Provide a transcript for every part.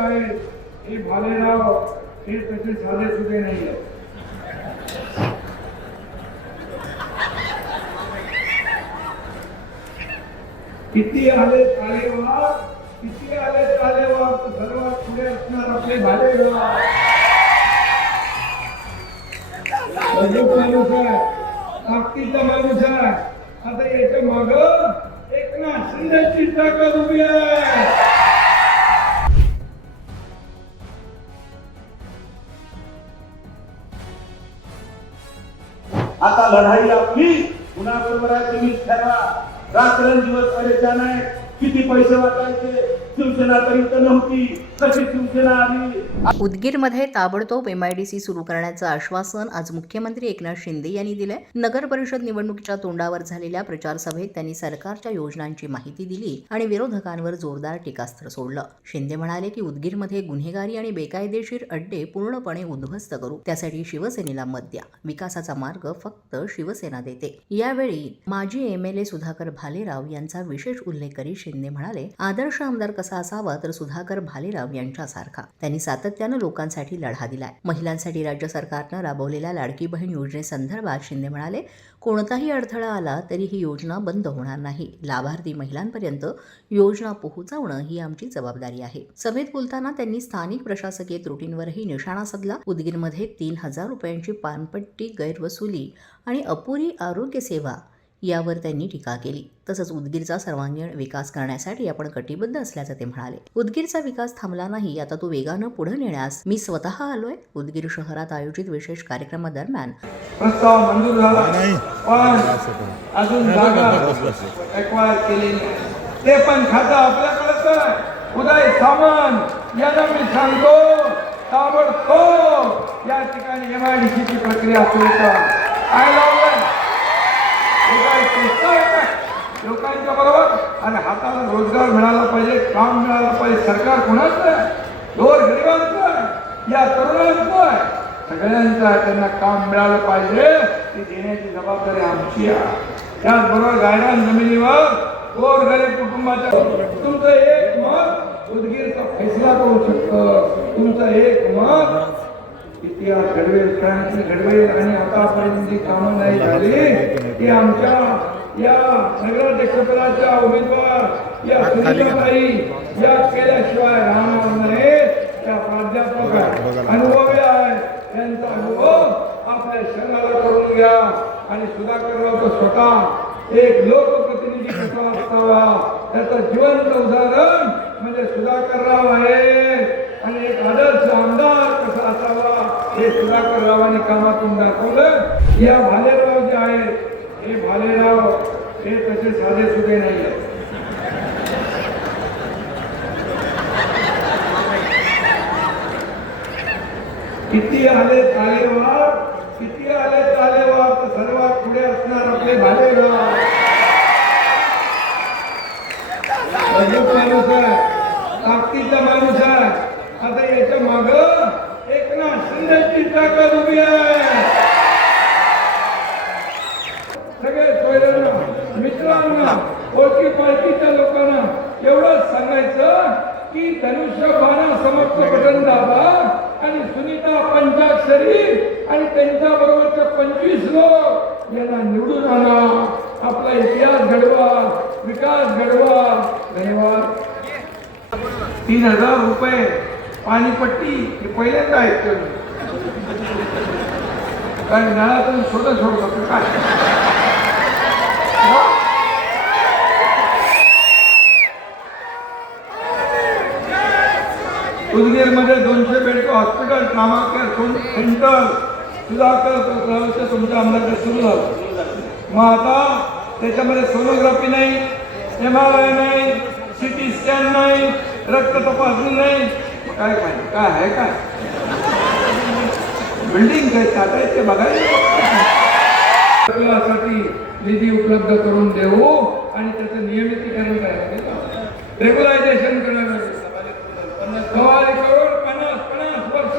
आहेत हे भालेराव हे तसे साधे सुधे नाही आहेत. किती आले तालेवार, किती आले तालेवार, तर सर्वात पुढे असणार आपले भालेराव. माणूस आहे, ताकदीचा माणूस आहे. आता याच्या माग एकनाथ शिंदेची ताकद उभी आहे. आता लढाई आपली कुणाबरोबर आहे तुम्ही ठरवा. रात्रंदिवस परेशान आहे. किती पैसे वाटायचे, शिवसेना तरी तर नव्हती, कशी शिवसेना आली. उदगीरमध्ये ताबडतोब MIDC सुरू करण्याचं आश्वासन आज मुख्यमंत्री एकनाथ शिंदे यांनी दिलंय. नगर परिषद निवडणुकीच्या तोंडावर झालेल्या प्रचार सभेत त्यांनी सरकारच्या योजनांची माहिती दिली आणि विरोधकांवर जोरदार टीकास्त्र सोडलं. शिंदे म्हणाले की उदगीरमध्ये गुन्हेगारी आणि बेकायदेशीर अड्डे पूर्णपणे उद्ध्वस्त करू, त्यासाठी शिवसेनेला मत द्या. विकासाचा मार्ग फक्त शिवसेना देते. यावेळी माजी MLA सुधाकर भालेराव यांचा विशेष उल्लेख करीत शिंदे म्हणाले, आदर्श आमदार कसा असावा तर सुधाकर भालेराव यांच्यासारखा. त्यांनी सातत्यानं लोकांसाठी लढा दिलाय. महिलांसाठी राज्य सरकारनं राबवलेल्या लाडकी बहीण योजनेसंदर्भात शिंदे म्हणाले, कोणताही अडथळा आला तरी ही योजना बंद होणार नाही. लाभार्थी महिलांपर्यंत योजना पोहोचवणं ही आमची जबाबदारी आहे. सभेत बोलताना त्यांनी स्थानिक प्रशासकीय त्रुटींवरही निशाणा साधला. उदगीरमध्ये 3,000 रुपयांची पानपट्टी गैरवसुली आणि अपुरी आरोग्य सेवा यावर त्यांनी टीका केली. तसंच उदगीरचा सर्वांगीण विकास करण्यासाठी आपण कटिबद्ध असल्याचं ते म्हणाले. उदगीरचा विकास थांबला नाही, आता तो वेगानं पुढे नेण्यास मी स्वतः आलोय. उदगीर शहरात आयोजित विशेष कार्यक्रमादरम्यान प्रस्ताव मंजूर झाला, पण अजून जागा एक्वायर केली नाही. ते पण खातं आपल्याकडेच आहे. उदय सामंत यांना मी सांगतो, ताबडतोब या ठिकाणी MIDCची प्रक्रिया सुरू करा. काय लावलंय लोकांच्या बरोबर, आणि हाताला रोजगार मिळाला पाहिजे, काम मिळालं पाहिजे. सरकार कोणाचं आहे? गोरगरिबांचं आहे, या तरुणांचं आहे, सगळ्यांचं आहे. त्यांना काम मिळालं पाहिजे, ती देण्याची जबाबदारी आमची आहे. त्याचबरोबर गायरान जमिनीवर गोरगरीब कुटुंबाच्या तुमचं एक मत उदगीरचा फैसला करू शकतं. तुमचं एक मत इतिहास घडवेल, क्रांती घडवेल. आणि आतापर्यंत जी कामं नाही झाली ती आमच्या या नगराध्यक्षपदाच्या उमेदवार या सुनीताताई या केल्याशिवाय राहणार नाही. त्या प्राध्यापक अनुभवी आहे, त्यांचा अनुभव आपल्या शहराला करून घ्या. आणि सुधाकरराव स्वतः एक लोकप्रतिनिधी कसा असावा त्याचं जिवंत उदाहरण म्हणजे सुधाकरराव आहे. आणि एक आदर्श आमदार कसा असावा हे सुधाकररावांनी कामातून दाखवलं. या भालेराव जे आहेत हे भालेराव हे तसे साधे सुधे नाही आहेत. किती आले तालेवार, किती आले तालेवार, तर सर्वात पुढे असणार आपले भालेराव. माणूस आहे, ताकदीचा माणूस आहे. आता याच्या माग एकनाथ शिंदेची ताकद उभी आहे. सगळे सोयऱ्यांना, मित्रांना, ओळखी पाळखीच्या लोकांना एवढंच सांगायचं की धनुष्यबाणा समर्थ बटन दाबा आणि सुनीता पंचाक्षरी आणि त्यांच्या बरोबरचे 25 लोक यांना निवडून आणा. आपला इतिहास घडवा, विकास घडवा. धन्यवाद. 3,000 रुपये पाणीपट्टी हे पहिल्यांदा ऐकतो. काय नळातून सोडत काय उदगीरमध्ये 200 बेडचं hospital, trauma care centre Sudhakar तुमच्या अंमलात सुरू झालं. मग आता त्याच्यामध्ये सोनोग्राफी नाही, MRI नाही, CT स्कॅन नाही, रक्त तपासणी नाही. काय पाहिजे? काय आहे? काय बिल्डिंग काय टाकायचे बघायसाठी निधी उपलब्ध करून देऊ आणि त्याचं नियमितीकरण करायचं, रेग्युलायझेशन करायला. 50 वर्ष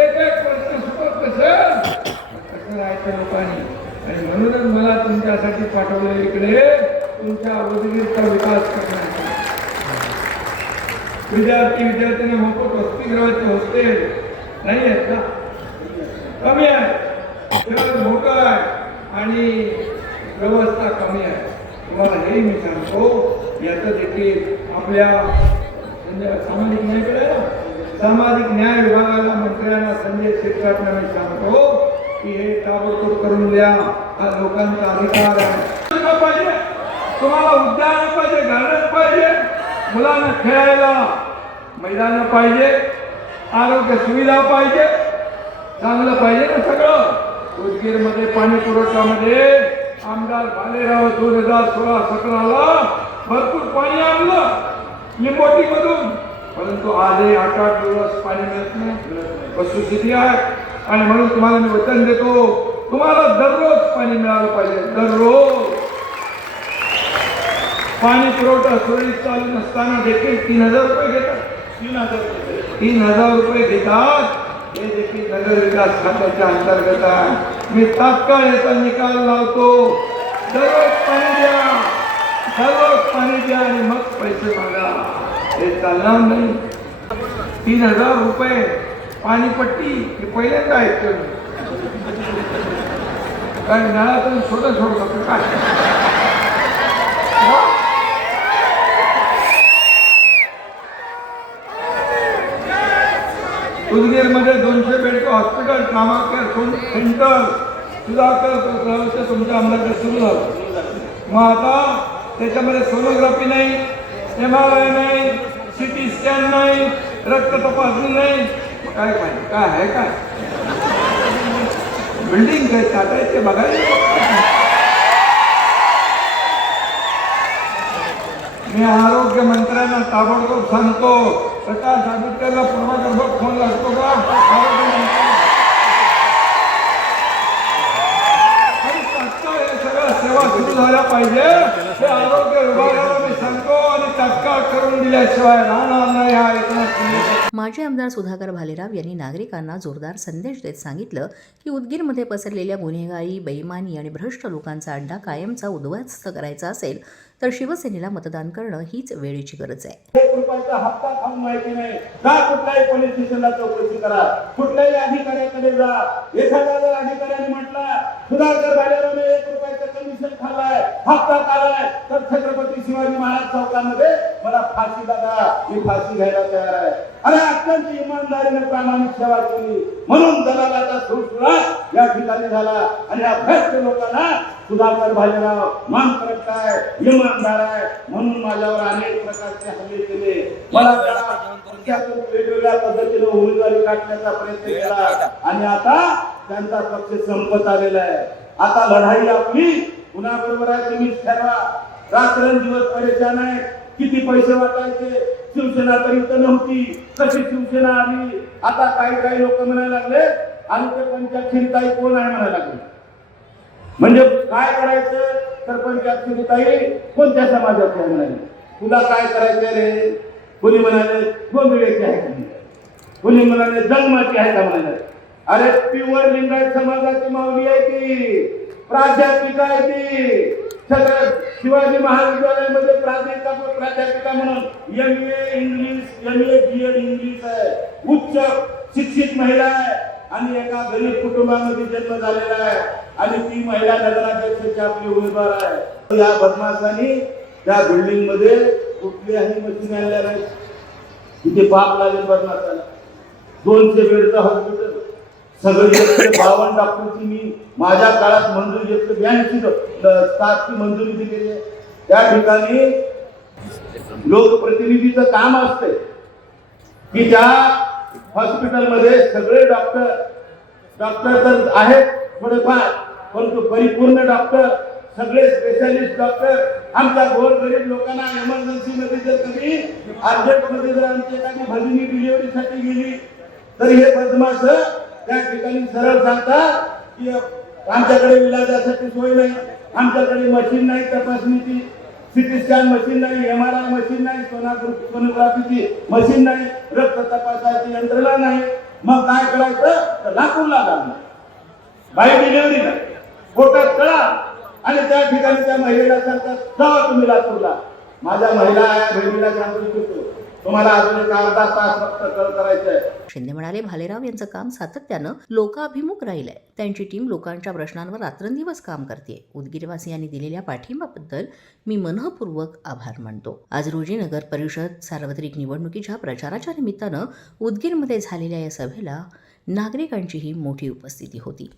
एक वर्ष सुपरत कसं राहायचं लोकांनी. आणि म्हणूनच मला तुमच्यासाठी पाठवलं इकडे तुमच्या उदगीरचा विकास करण्यासाठी. विद्यार्थ्यांना मोफत वसतिगृहाचे हॉस्टेल नाही आहेत का? कमी आहे, शहर मोठं आहे आणि व्यवस्था कमी आहे. तुम्हाला हे मी सांगतो, याचं देखील आपल्या सामाजिक न्याय विभागाला मंत्र्यांना संजय शिरसाटला मी सांगतो की हे ताबडतोब करून द्या. हा लोकांचा अधिकार आहे. पाहिजे तुम्हाला उद्यान पाहिजे, गार्डन पाहिजे, मुलांना खेळायला मैदान पाहिजे, आरोग्य सुविधा पाहिजे, चांगलं पाहिजे ना सगळं. उदगीरमध्ये पाणी पुरवठ्यामध्ये आमदार भालेराव 2016-17ला भरपूर पाणी आणलं लिंबोटीमधून, परंतु आजही 8-8 दिवस पाणी मिळत नाही. वस्तुस्थिती आहे. आणि म्हणून तुम्हाला मी वचन देतो, तुम्हाला दररोज पाणी मिळालं पाहिजे. दररोज पाणी पुरवठा सुरळीत चालू नसताना देखील 3000 रुपये घेतात. 3000 रुपये घेतात. हे देखील नगर विकास खात्याच्या अंतर्गत आहे. मी तात्काळ याचा निकाल लावतो. दररोज पाणी द्या, दररोज पाणी द्या आणि मग पैसे मागा. हे चालणार नाही. 3000 रुपये पाणीपट्टी हे पहिल्यांदा ऐकतो. काय नळातून सोडत काय? उदगीरमध्ये 200 बेडचं hospital, trauma care centre Sudhakar तुमच्या अंमलात सुरू झालं. मग आता त्याच्यामध्ये सोनोग्राफी नाही, MRI नाही, CT स्कॅन नाही, रक्त तपासणी नाही. काय पाहिजे? काय आहे? काय बिल्डिंग काय टाकायचे बघायचे? मी आरोग्य मंत्र्यांना ताबडतोब सांगतो, प्रकाश आंबेडकरला पूर्वगर्भ फोन लागतो का? आरोग्य मंत्री तात्काळ हे सगळं सेवा सुरू झाल्या पाहिजे. हे आरोग्य विभागाला मी सांगतो आणि तात्काळ करून दिल्याशिवाय राहणार नाही. हा एकनाथ माजी आमदार सुधाकर भालेराव यांनी नागरिकांना जोरदार संदेश देत सांगितलं की उदगीरमध्ये पसरलेल्या गुन्हेगारी, बेईमानी आणि भ्रष्ट लोकांचा अड्डा कायमचा उद्ध्वस्त करायचा असेल तर शिवसेनेला मतदान करणं हीच वेळेची गरज आहे. 1 रुपयाचा हप्ता खाऊन माहिती नाही का? कुठल्याही पोलीस स्टेशनला चौकशी करा, कुठल्याही अधिकाऱ्याकडे जा. एखाद्या जर अधिकाऱ्याने म्हटलं सुधाकर भालेरावने 1 रुपयाचं कमिशन खाल्लाय, हप्ता खाल्लाय, तर छत्रपती शिवाजी महाराज चौकामध्ये मला फाशी दादा, मी फाशी घ्यायला तयार आहे. अरे अत्यंत इमानदारीने प्रामाणिक सेवा केली म्हणून दलालाचा सुळसुळाट या ठिकाणी झाला. आणि या भ्रष्ट लोकांना सुधाकर भालेराव मान करत आहे, इमानदार आहे म्हणून माझ्यावर अनेक प्रकारचे हल्ले केले. मला वेगवेगळ्या पद्धतीने उमेदवारी काढण्याचा प्रयत्न केला आणि आता त्यांचा पक्ष संपत आलेला आहे. आता लढाई आपली कुणाबरोबर आहे तुम्हीच ठरवा. रात्रंदिवस परेशान आहे. किती पैसे वाटायचे? शिवसेना तर इथं नव्हती, कशी शिवसेना आली? आता काही लोक म्हणायला लागले आणि ते पंचाक्षरीताई कोण आहे म्हणायला लागले. म्हणजे काय करायचं? तर पंचाक्षरीताई कोणत्या समाजाची आहे म्हणाले. तुला काय करायचं रे? कोणी म्हणाले गोंधळ्याची आहे का? कोणी म्हणाले जन्माची आहे का म्हणाले. अरे प्युअर लिंगायत समाजाची माऊली आहे ती, प्राध्यापिका आहे ती. शिवाजी महाविद्यालयामध्ये प्राध्यापिका म्हणून MA English, MA BEd English आहे. उच्च शिक्षित महिला आहे आणि एका गरीब कुटुंबामध्ये जन्म झालेला आहे आणि ती महिला नगराध्यक्षाची आपली उमेदवार आहे. या बदमाशांनी त्या बिल्डिंग मध्ये कुठल्याही मशीन आणल्या नाही. तिथे पाप लागेल बदमाशाला. 200 बेडचं हॉस्पिटल, सगळे 52 डॉक्टरची मी माझ्या काळात मंजुरी 182 स्टाफची मंजुरी दिलेली आहे. त्या ठिकाणी लोकप्रतिनिधीचं काम असते की त्या हॉस्पिटलमध्ये सगळे डॉक्टर तर आहेत थोडेफार, परंतु परिपूर्ण डॉक्टर, सगळे स्पेशालिस्ट डॉक्टर आमच्या गोरगरीब लोकांना इमर्जन्सी मध्ये जर कधी अर्जंट मध्ये जर आमची एखादी भगिनी डिलिव्हरीसाठी गेली तर हे बदमाश त्या ठिकाणी सरळ सांगतात की आमच्याकडे इलाजासाठी सोय नाही, आमच्याकडे मशीन नाही तपासणीची, CT स्कॅन मशीन नाही, MRI मशीन नाही, सोनोग्राफीची मशीन नाही, रक्त तपासायची यंत्रणा नाही. मग काय करायचं? तर लाकूडला लागलं, बाई डिलिव्हरी नाही, पोटात कळा आणि त्या ठिकाणी त्या महिलेला सांगतात जावा तुम्ही लातूरला. माझ्या महिला बहिणीला सांगू शकतो तुम्हाला अजून एक अर्धा तास फक्त कल करायचंय. शिंदे म्हणाले, भालेराव यांचं काम सातत्यानं लोकाभिमुख राहिलंय. त्यांची टीम लोकांच्या प्रश्नांवर रात्रंदिवस काम करते. उदगीरवासियांनी दिलेल्या पाठिंब्याबद्दल मी मनःपूर्वक आभार मानतो. आज रोजी नगर परिषद सार्वत्रिक निवडणुकीच्या प्रचाराच्या निमित्तानं उदगीरमध्ये झालेल्या या सभेला नागरिकांचीही मोठी उपस्थिती होती.